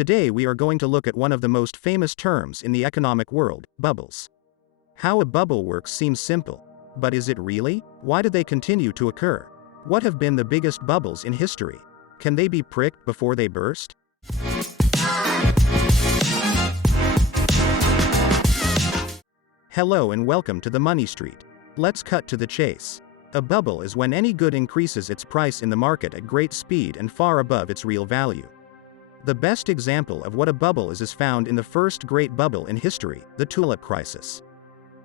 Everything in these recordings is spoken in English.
Today we are going to look at one of the most famous terms in the economic world, bubbles. How a bubble works seems simple. But is it really? Why do they continue to occur? What have been the biggest bubbles in history? Can they be pricked before they burst? Hello and welcome to the Money Street. Let's cut to the chase. A bubble is when any good increases its price in the market at great speed and far above its real value. The best example of what a bubble is found in the first great bubble in history, the Tulip Crisis.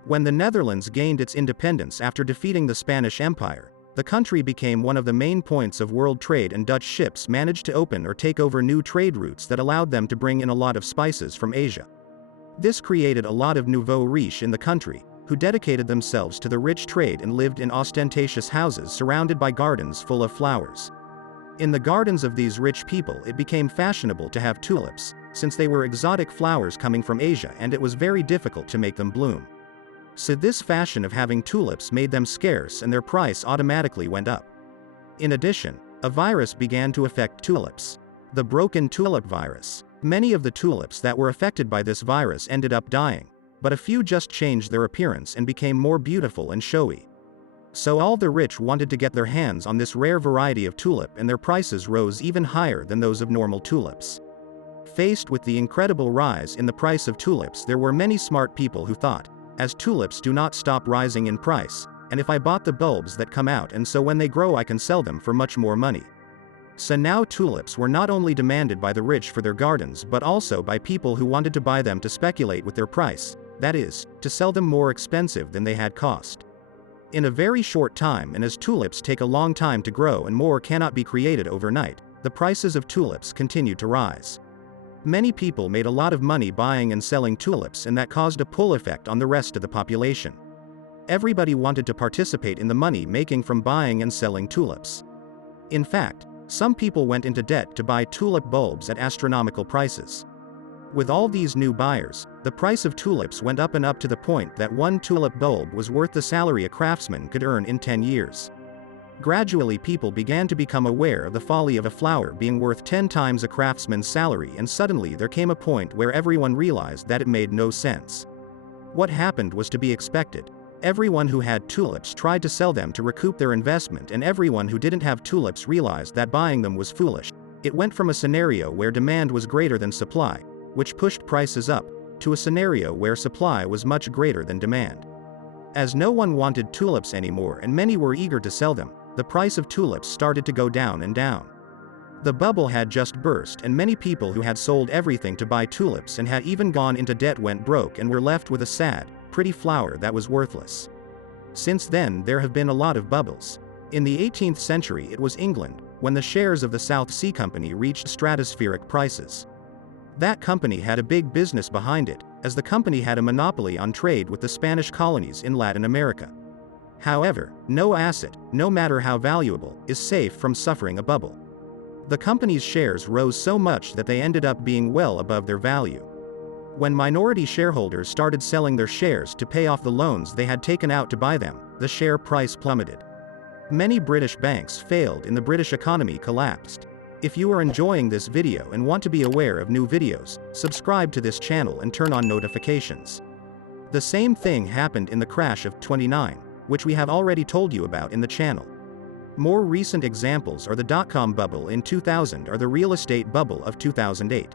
When the Netherlands gained its independence after defeating the Spanish Empire, the country became one of the main points of world trade, and Dutch ships managed to open or take over new trade routes that allowed them to bring in a lot of spices from Asia. This created a lot of nouveau riche in the country, who dedicated themselves to the rich trade and lived in ostentatious houses surrounded by gardens full of flowers. In the gardens of these rich people it became fashionable to have tulips, since they were exotic flowers coming from Asia and it was very difficult to make them bloom. So this fashion of having tulips made them scarce and their price automatically went up. In addition, a virus began to affect tulips. The broken tulip virus. Many of the tulips that were affected by this virus ended up dying, but a few just changed their appearance and became more beautiful and showy. So all the rich wanted to get their hands on this rare variety of tulip, and their prices rose even higher than those of normal tulips. Faced with the incredible rise in the price of tulips, there were many smart people who thought, as tulips do not stop rising in price, and if I bought the bulbs that come out, and so when they grow I can sell them for much more money. So now tulips were not only demanded by the rich for their gardens but also by people who wanted to buy them to speculate with their price, that is, to sell them more expensive than they had cost. In a very short time, and as tulips take a long time to grow and more cannot be created overnight, the prices of tulips continued to rise. Many people made a lot of money buying and selling tulips, and that caused a pull effect on the rest of the population. Everybody wanted to participate in the money making from buying and selling tulips. In fact, some people went into debt to buy tulip bulbs at astronomical prices. With all these new buyers, the price of tulips went up and up to the point that one tulip bulb was worth the salary a craftsman could earn in 10 years. Gradually people began to become aware of the folly of a flower being worth 10 times a craftsman's salary, and suddenly there came a point where everyone realized that it made no sense. What happened was to be expected. Everyone who had tulips tried to sell them to recoup their investment, and everyone who didn't have tulips realized that buying them was foolish. It went from a scenario where demand was greater than supply, which pushed prices up, to a scenario where supply was much greater than demand. As no one wanted tulips anymore and many were eager to sell them, the price of tulips started to go down and down. The bubble had just burst, and many people who had sold everything to buy tulips and had even gone into debt went broke and were left with a sad, pretty flower that was worthless. Since then there have been a lot of bubbles. In the 18th century it was England, when the shares of the South Sea Company reached stratospheric prices. That company had a big business behind it, as the company had a monopoly on trade with the Spanish colonies in Latin America. However, no asset, no matter how valuable, is safe from suffering a bubble. The company's shares rose so much that they ended up being well above their value. When minority shareholders started selling their shares to pay off the loans they had taken out to buy them, the share price plummeted. Many British banks failed and the British economy collapsed. If you are enjoying this video and want to be aware of new videos, subscribe to this channel and turn on notifications. The same thing happened in the crash of '29, which we have already told you about in the channel. More recent examples are the dot-com bubble in 2000 or the real estate bubble of 2008.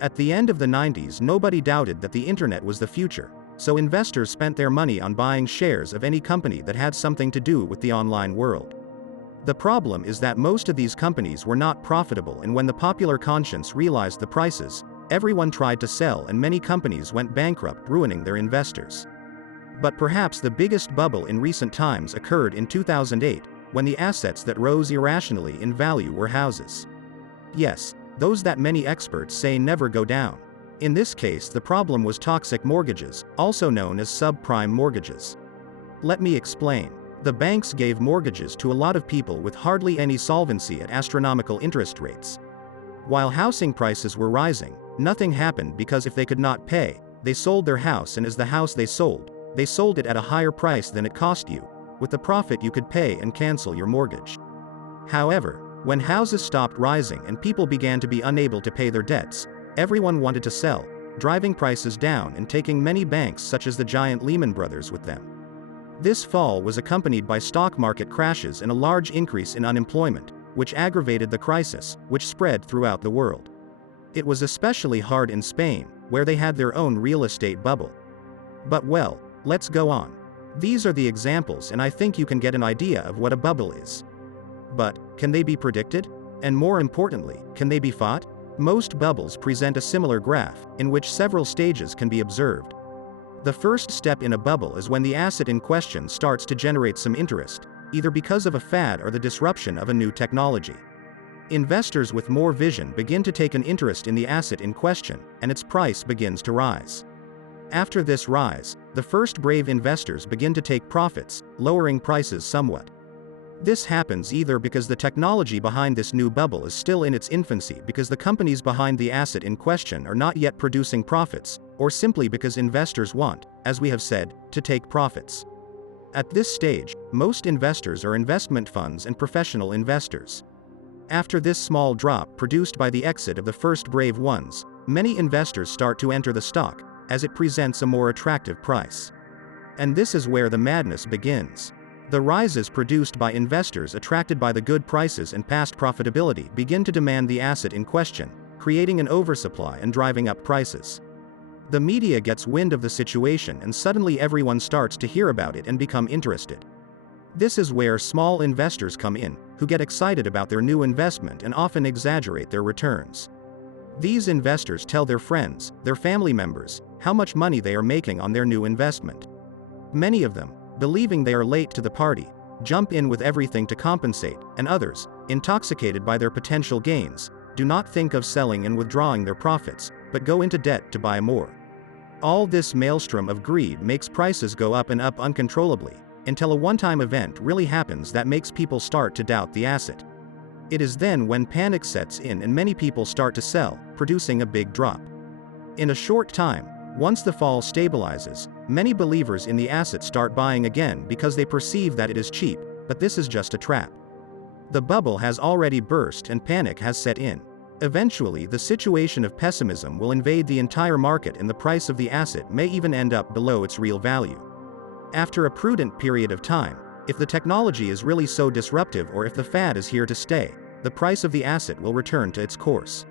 At the end of the 90s nobody doubted that the internet was the future, so investors spent their money on buying shares of any company that had something to do with the online world. The problem is that most of these companies were not profitable, and when the popular conscience realized the prices, everyone tried to sell and many companies went bankrupt, ruining their investors. But perhaps the biggest bubble in recent times occurred in 2008, when the assets that rose irrationally in value were houses. Yes, those that many experts say never go down. In this case the problem was toxic mortgages, also known as subprime mortgages. Let me explain. The banks gave mortgages to a lot of people with hardly any solvency at astronomical interest rates. While housing prices were rising, nothing happened, because if they could not pay, they sold their house, and as the house they sold it at a higher price than it cost you. With the profit you could pay and cancel your mortgage. However, when houses stopped rising and people began to be unable to pay their debts, Everyone wanted to sell, driving prices down and taking many banks such as the giant Lehman Brothers with them. This fall was accompanied by stock market crashes and a large increase in unemployment, which aggravated the crisis, which spread throughout the world. It was especially hard in Spain, where they had their own real estate bubble. But well, let's go on. These are the examples, and I think you can get an idea of what a bubble is. But, can they be predicted? And more importantly, can they be fought? Most bubbles present a similar graph, in which several stages can be observed. The first step in a bubble is when the asset in question starts to generate some interest, either because of a fad or the disruption of a new technology. Investors with more vision begin to take an interest in the asset in question, and its price begins to rise. After this rise, the first brave investors begin to take profits, lowering prices somewhat. This happens either because the technology behind this new bubble is still in its infancy because the companies behind the asset in question are not yet producing profits, or simply because investors want, as we have said, to take profits. At this stage, most investors are investment funds and professional investors. After this small drop produced by the exit of the first brave ones, many investors start to enter the stock, as it presents a more attractive price. And this is where the madness begins. The rises produced by investors attracted by the good prices and past profitability begin to demand the asset in question, creating an oversupply and driving up prices. The media gets wind of the situation and suddenly everyone starts to hear about it and become interested. This is where small investors come in, who get excited about their new investment and often exaggerate their returns. These investors tell their friends, their family members, how much money they are making on their new investment. Many of them, believing they are late to the party, jump in with everything to compensate, and others, intoxicated by their potential gains, do not think of selling and withdrawing their profits, but go into debt to buy more. All this maelstrom of greed makes prices go up and up uncontrollably, until a one-time event really happens that makes people start to doubt the asset. It is then when panic sets in and many people start to sell, producing a big drop. In a short time, once the fall stabilizes, many believers in the asset start buying again because they perceive that it is cheap, but this is just a trap. The bubble has already burst and panic has set in. Eventually, the situation of pessimism will invade the entire market and the price of the asset may even end up below its real value. After a prudent period of time, if the technology is really so disruptive or if the fad is here to stay, the price of the asset will return to its course.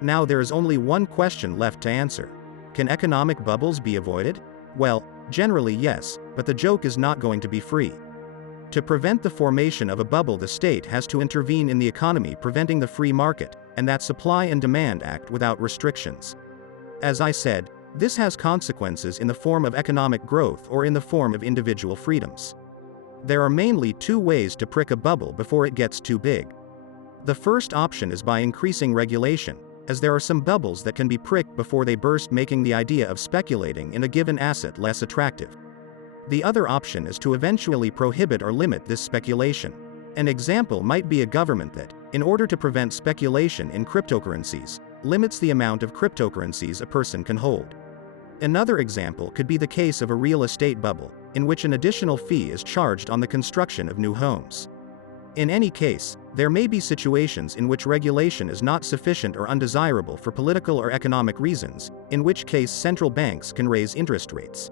Now there is only one question left to answer. Can economic bubbles be avoided? Well, generally yes, but the joke is not going to be free. To prevent the formation of a bubble, the state has to intervene in the economy, preventing the free market, and that supply and demand act without restrictions. As I said, this has consequences in the form of economic growth or in the form of individual freedoms. There are mainly two ways to prick a bubble before it gets too big. The first option is by increasing regulation, as there are some bubbles that can be pricked before they burst, making the idea of speculating in a given asset less attractive. The other option is to eventually prohibit or limit this speculation. An example might be a government that, in order to prevent speculation in cryptocurrencies, limits the amount of cryptocurrencies a person can hold. Another example could be the case of a real estate bubble, in which an additional fee is charged on the construction of new homes. In any case, there may be situations in which regulation is not sufficient or undesirable for political or economic reasons, in which case central banks can raise interest rates.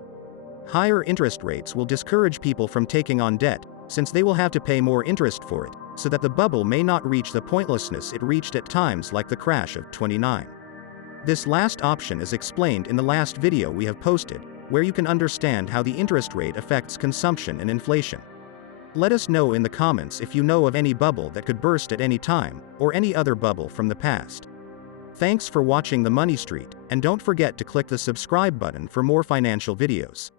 Higher interest rates will discourage people from taking on debt, since they will have to pay more interest for it, so that the bubble may not reach the pointlessness it reached at times like the crash of 29. This last option is explained in the last video we have posted, where you can understand how the interest rate affects consumption and inflation. Let us know in the comments if you know of any bubble that could burst at any time, or any other bubble from the past. Thanks for watching The Money Street, and don't forget to click the subscribe button for more financial videos.